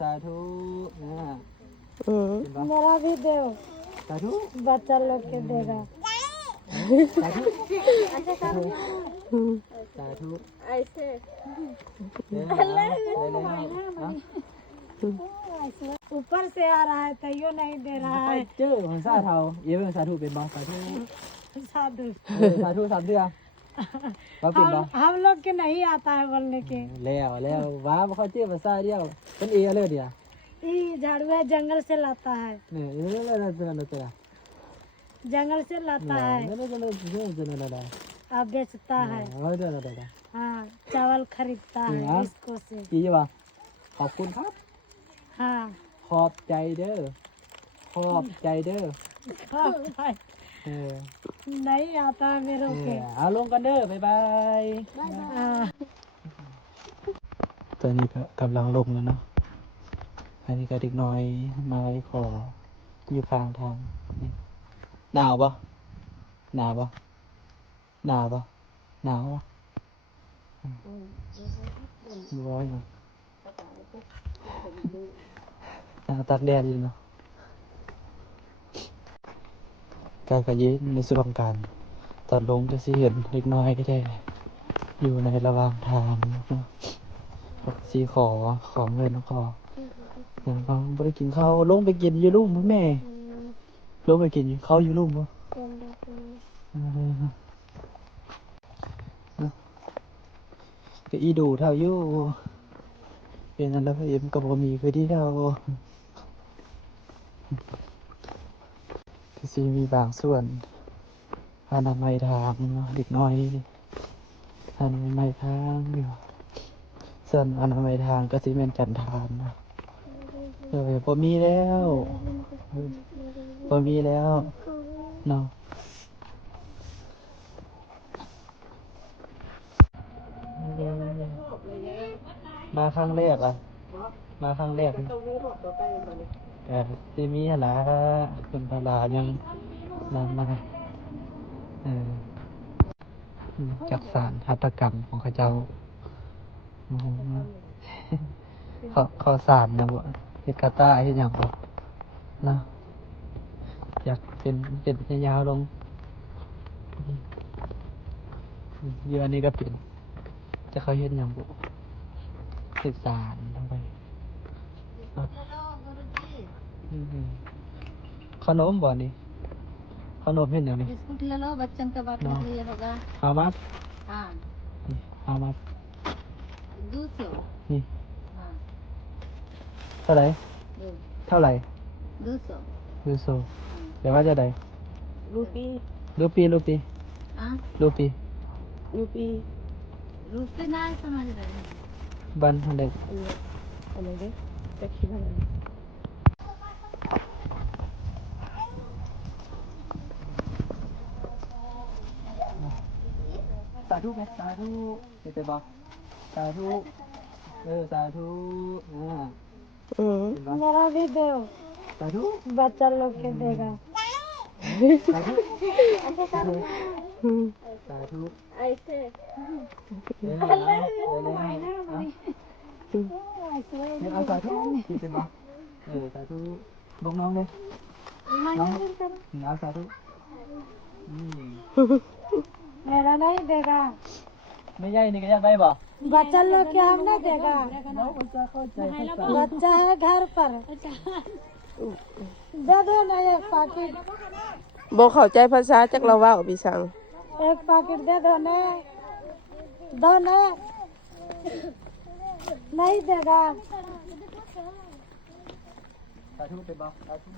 สาธุमेरा भी दो สาธุ बच्चा लोग के देगा สาธุสาธุ ऐसे เऊपर से आ रहा है तैयो नहीं दे रहा है เจ้าของซาเทาเยี่ยมสาธุเป็นบ้างสาธุ साधु สาธุสามเดือนว่าเป็นบ้าง हम लोग के नहीं आता है बोलने के แล้วว้าเขาเจ้าภาษาเดียวเป็นเอเลยเดียว ये झाड़ुआ जंगल से लाता है เนี่ยเนี่ย जंगल से लाता हैเนี่ย अब बेचता है हाँ चावल खरीदता है इसको से กี่ใช่ป่ะขอบคุณครับ हाँ ขอบใจเด้อขอบใจเด้อ नहीं आता है मेरे के เอาลงกันเด้อบ๊ายบาย हाँ ตอนนี้ก็กำลังลงแล้วเนาะอันนี้ก็เด็กน้อยมาไว้ขออยู่ข้างทางนี่หนาวปะหนาวปะหนาวปะหนาวปะร้อยอยู่หนาวตากแดดอยู่เนาะการขยี้ในสุดของการตอนลงจะสิเห็นเล็กน้อยก็ได้อยู่ในระหว่างทางเนาะสีขอเงินขออย่างเขาไปกินข้าวลงไปกินอยู่ลุ่มพ่อแม่ลงไปกินข้าวอยู่ลุ่มป่ะก็อีดูเท่าอยู่เป็นนั้นแล้วเอ็มก็บ่มีคือที่เท่าก็สิมีบางส่วนอนามัยทางเนาะเด็กน้อยอนามัยทางอยู่ส่วนอนามัยทางก็สิเป็นจันทานนะบ่มีแล้วเนาะมาครั้งแรกที่มีหลาคุณพลายังนำมาจักสารหัตถกรรมของข้าเจ้าข้อสารนะบ่เฮ็ดกาตาเฮ็ดหยังบ่นะอยากเป็นยาวลงเยอะนี่ก็เป็นจะเขาเฮ็ดหยังบ่ศึกษาลงไปขนมบ่นี่ขนมเห็นอย่างนี้ बिस्कुट ले लो बच्चन का बात के लिए होगा How much हाँ How much 200 นี่ हाँ เท่าไหร่ 200 ดูโซเดี๋ยวว่าจะได้ रूपी รูปี हाँ รูปี रूपी नहीं समझ रहे บันเด็ก अलग टैक्सी बना สาธุไหมสาธุเห็นบอกสาธุสาธุमेरा भी दो สาธุ बच्चा लोग के देगा สาธุสาธุ ऐसे เอาสาธุเห็นบอกสาธุบอกน้องเลยน้องเอาสาธุ मेरा नहीं देगा ไม่ใช่นี่ก็อยากได้บ่ बच्चा लोग के हम नहीं देगा बच्चा है घर पर दे दो ना एक पैकेट บ่เข้าใจภาษาจักเราเว้าพี่สัง एक पैकेट दे दो ने नहीं देगा สาธุเป็นบ่สาธุ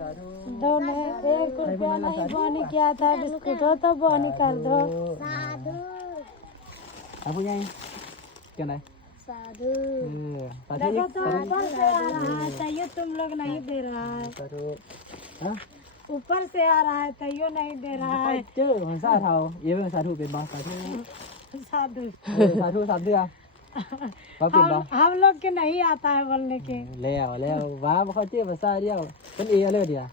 สาธุ दो ने 1 रुपया नहीं बोनी किया था बिस्कुट हो तो बोनी कर दो เอาผู้ใหญ่จังไหน साधु สาธุ देखो तो ऊपर से आ रहा है तैयो तुम लोग नहीं दे रहा है สาธุฮะ ऊपर से आ रहा है तैयो नहीं दे रहा है เจ้าของซาเทาเยี่ยมสาธุเป็นบ่สาธุ साधु สาธุสามเดือนว่าเป็นบ่ हम लोग के नहीं आता है बोलने के แล้วว้าเขาเจ้าภาษาเดียวเป็นเอเลยเดียว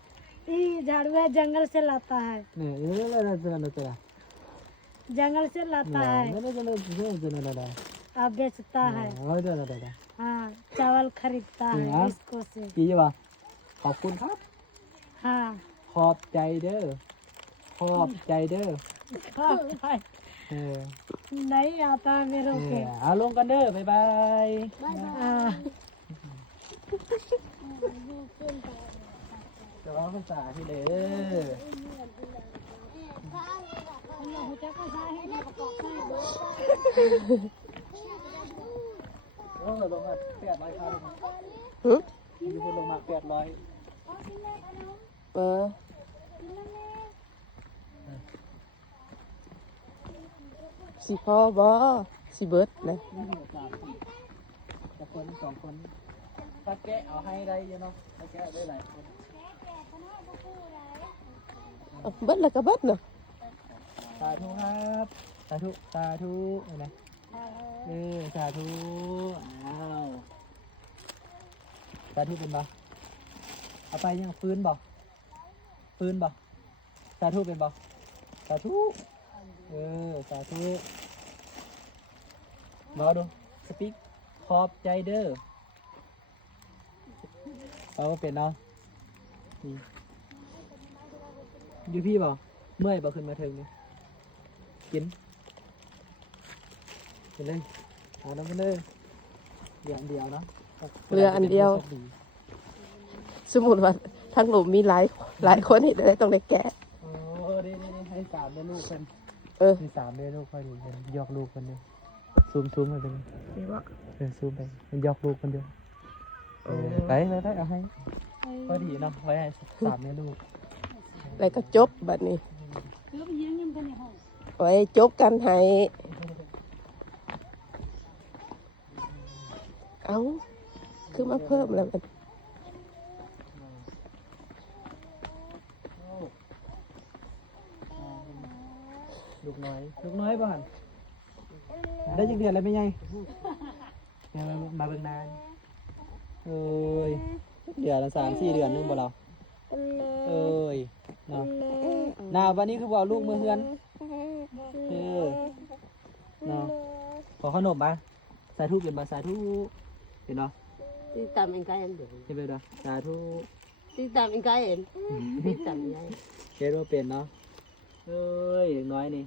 ये झाड़ुआ जंगल से लाता है เนี่ย जंगल से लाता है เนี่ย अब बेचता है เออ हाँ चावल खरीदता है हाँ। इसको से ดีจ้ะบ่ขอบคุณครับ हाँ ขอบใจเด้อขอบใจเด้อ हाँ, เออ नहीं आता मेरे เอ को อเอาลงกันเด้อบ๊ายบาย हाँ, จะร้องภาษาที่เด้อโอ้ลงมา800ครับ หึ อยู่ที่ลงมา800 เออสิพอบ่สิเบิดนะ นี่มีโอกาสจะคน2คนถ้าแกะเอาให้ได้เนาะถ้าแกะได้หลายคน เอาเบิดแล้วก็เบิดเนาะ สาธุครับสาธุสาธุนะสาธุอ้าวสาธุเป็นบ่เอาไปยังฟื้นบ่ฟื้นบ่สาธุเป็นบ่สาธุสาธุรอดูสปีกขอบใจเด้อเอาเป็นเนาะนี่อยู่พี่บ่เมื่อยบ่ขึ้นมาถึงนี่กินเลยเอาน้ำมันเลยเดี๋ยวอันเดียวเนาะ เรืออันเดียว สมมุติว่าทั้งหลุมมีหลายคนเห็นอะไรต้องได้แกะ โอ้ดีให้3แม่ลูกเพิ่น เออ มี3แม่ลูกค่อยดูเพิ่นยอกลูกเพิ่นเด้อซูมไปเป็น นี่ว่า ซูมไปมันยอกลูกเพิ่นเด้อไปเอาให้พอดีเนาะไว้ให้3แม่ลูก แล้วก็จบบัดนี้ लोग ये नहीं बने हो ไว้จบกันให้เอาคือมาเพิ่มแล้วมัน ลูกน้อยบ่หั่นได้จักเดือนแล้วแม่ใหญ่แม่มาเบิ่งนานเอ้ยเดือนละ3-4 เดือนนึงบ่เราเอ้ยเนาะหน้าวันนี้คือบ่เอาลูกมือเฮือนเนาะขอขนมมาสาธุเป็นบ่สาธุเป็นเนาะ ที่ตามเองก็เห็นเดี๋ยว เฮ็ดไปเนาะสาธุ ที่ตามเองก็เห็นที่ตามยัง เฮ็ดว่าเป็นเนาะเอ้ยเด็กน้อยนี่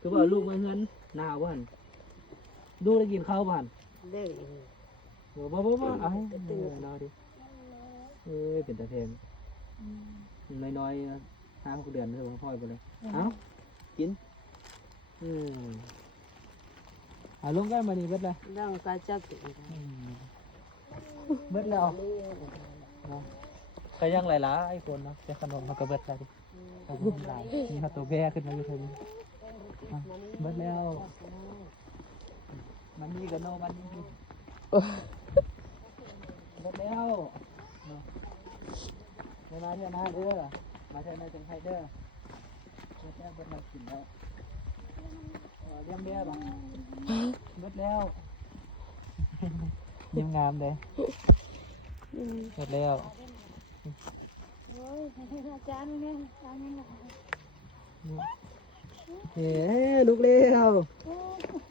คือบ่เอาลูกมือเฮือนหน้าบ่หั่นดูได้กินข้าวบ่หั่น เด็ก บ่เอาให้รอดิเอ้ยเป็นตาเพมน้อยๆ5-6 เดือนเท่าพ่อยไปเลยเอ้ากินเอาลงกันมานี่เบิดเลย ดังกาจับติด เบิดแล้วเนาะก็ยังหลายๆไอ้คนเนาะแต่ขนมมันก็เบิดแล้วดิขอบคุณหลายมีข้าวตัวแก่ขึ้นมาอยู่เท่านี้เบิดแล้วมันมีกับโนมันมีเบิดแล้วเนาะมาเถอะนะเด้อมาเถอะนะจังไห้เด้อเบิดแล้วเบิดมากินแล้วเลี้ยงเบี้ยบ้างเบิดแล้วยิ้มงามเลยเบิดแล้ว เฮ้ลูกเลี้ยว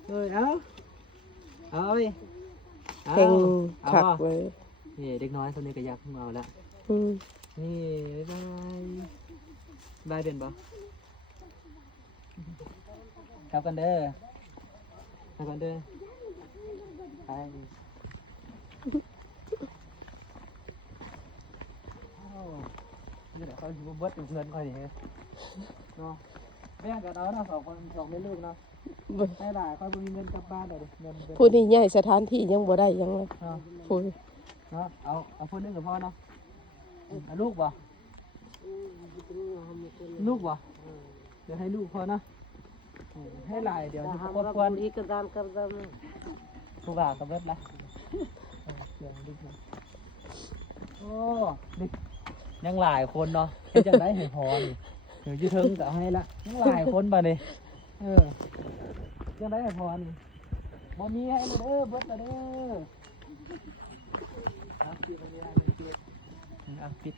เฮ้ยเอาไปเอา เพ่ง เอา ขัก บ่ ไว้ นี่เด็กน้อยคนนี้ก็อยากเมาแล้ว อืม นี่บ๊ายบายเป็นปะกลับกันเด้อกลับกันเด้อไปนี่แหละเขาอยู่บนเบิดอยู่เพื่อนค่อยนี่เนาะไม่อยากกันเอาเนาะ2 คนไม่ลูกเนาะ บ่ ให้หลายเขาบ่มีเงินกลับบ้านเลยดิเงินเป็น ผู้นี้ใหญ่สถานที่ยังบ่ได้ยังเลย เนาะ ผู้ เนาะเอาคนนึงกับพ่อเนาะเอาลูกบ่ลูกบ่เดี๋ยวให้ลูกพ่อเนาะให้หลายเดี๋ยวจะครบควร อีกด้านกับด้าน ทุกอย่างกับเบิดละเสียงดินะโอ้ดิยังหลายคนเนาะที่จะได้ให้พอนี่เดี๋ยวจะถึงก็เอาให้ละยังหลายคนบ่นี่จะได้ให้พอนี่บ่มีให้เลยเด้อเบิดละเด้อปิด